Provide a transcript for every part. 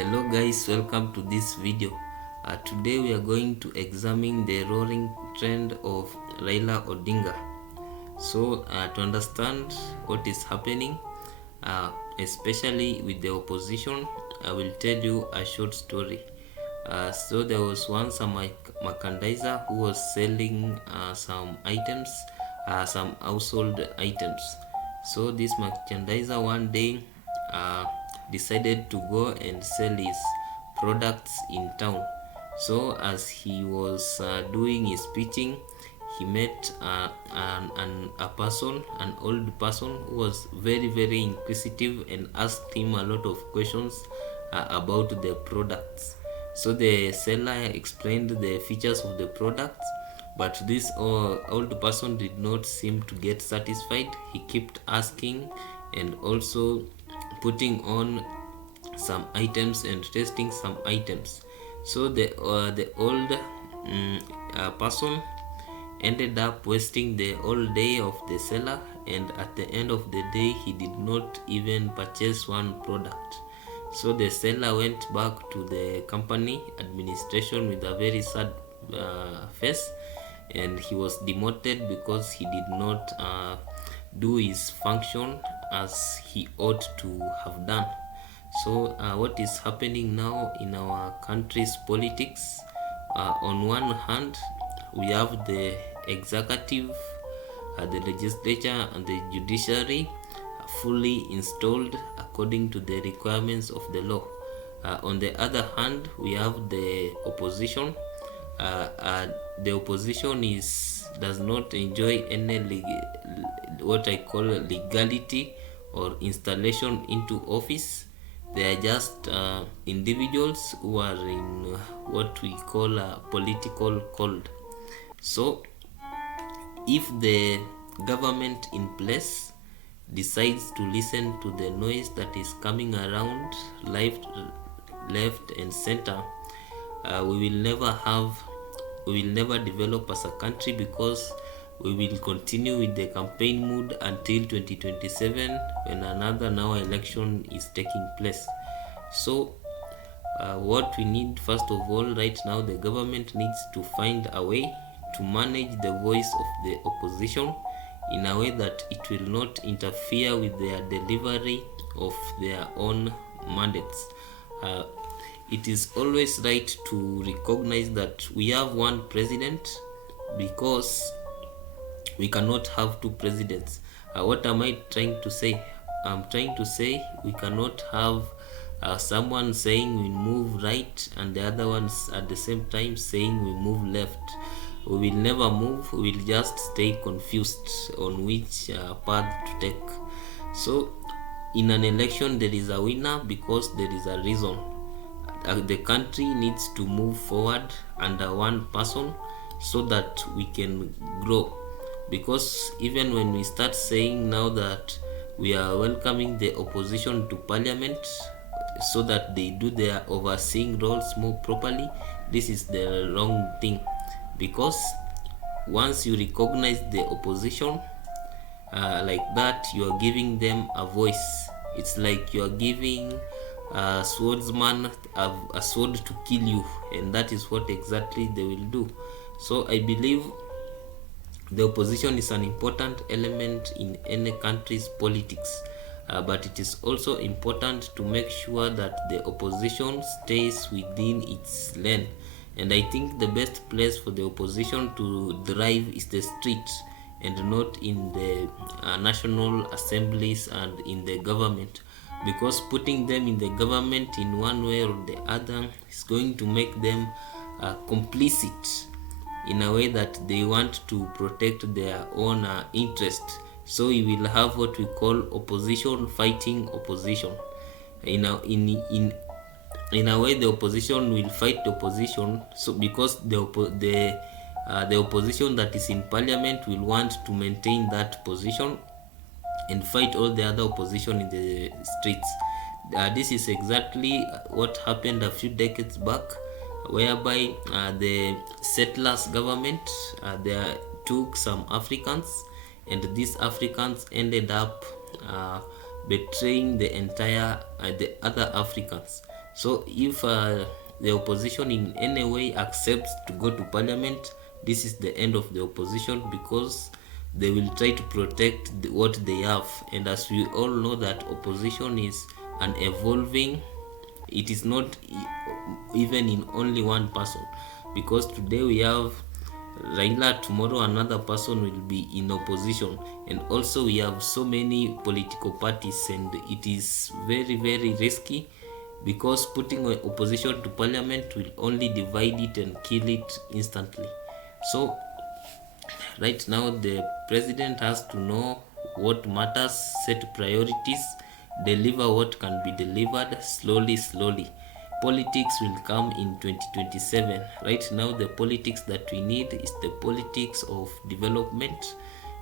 Hello guys, welcome to this video. Today we are going to examine the roaring trend of Raila Odinga. So to understand what is happening, especially with the opposition, I will tell you a short story. So there was once a merchandiser who was selling some items, some household items. So this merchandiser one day decided to go and sell his products in town. So as he was doing his pitching, he met a person, an old person who was very inquisitive and asked him a lot of questions about the products. So the seller explained the features of the products, but this old person did not seem to get satisfied. He kept asking and also putting on some items and testing some items. So the old person ended up wasting the whole day of the seller, and at the end of the day he did not even purchase one product. So the seller went back to the company administration with a very sad face, and he was demoted because he did not do his function as he ought to have done. So what is happening now in our country's politics? On one hand, we have the executive, the legislature and the judiciary fully installed according to the requirements of the law. On the other hand, we have the opposition. The opposition does not enjoy any what I call legality or installation into office. They are just individuals who are in what we call a political cold. So if the government in place decides to listen to the noise that is coming around left and center, we will never develop as a country, because we will continue with the campaign mood until 2027, when another election is taking place. So what we need, first of all, right now, the government needs to find a way to manage the voice of the opposition in a way that it will not interfere with their delivery of their own mandates. It is always right to recognize that we have one president, because we cannot have two presidents. What am I trying to say? I'm trying to say we cannot have someone saying we move right and the other ones at the same time saying we move left. We will never move. We will just stay confused on which path to take. So in an election, there is a winner because there is a reason. The country needs to move forward under one person so that we can grow. Because even when we start saying now that we are welcoming the opposition to parliament so that they do their overseeing roles more properly, this is the wrong thing. Because once you recognize the opposition like that, you are giving them a voice. It's like you are giving a swordsman a sword to kill you, and that is what exactly they will do. So I believe the opposition is an important element in any country's politics, but it is also important to make sure that the opposition stays within its lane. And I think the best place for the opposition to thrive is the streets, and not in the national assemblies and in the government, because putting them in the government in one way or the other is going to make them complicit in a way that they want to protect their own interest. So we will have what we call opposition fighting opposition. In a way, the opposition will fight the opposition. So because the opposition that is in parliament will want to maintain that position and fight all the other opposition in the streets. This is exactly what happened a few decades back, whereby the settlers government they took some Africans, and these Africans ended up betraying the other Africans. So if the opposition in any way accepts to go to parliament, this is the end of the opposition, because they will try to protect what they have. And as we all know that opposition is an evolving, it is not even in only one person, because today we have Raila, tomorrow another person will be in opposition, and also we have so many political parties, and it is very very risky, because putting opposition to parliament will only divide it and kill it instantly. So right now the president has to know what matters, set priorities, deliver what can be delivered slowly. Politics will come in 2027. Right now the politics that we need is the politics of development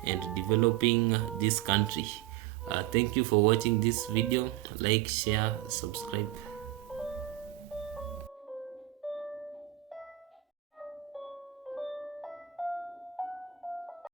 and developing this country. Thank you for watching this video. Like, share, subscribe.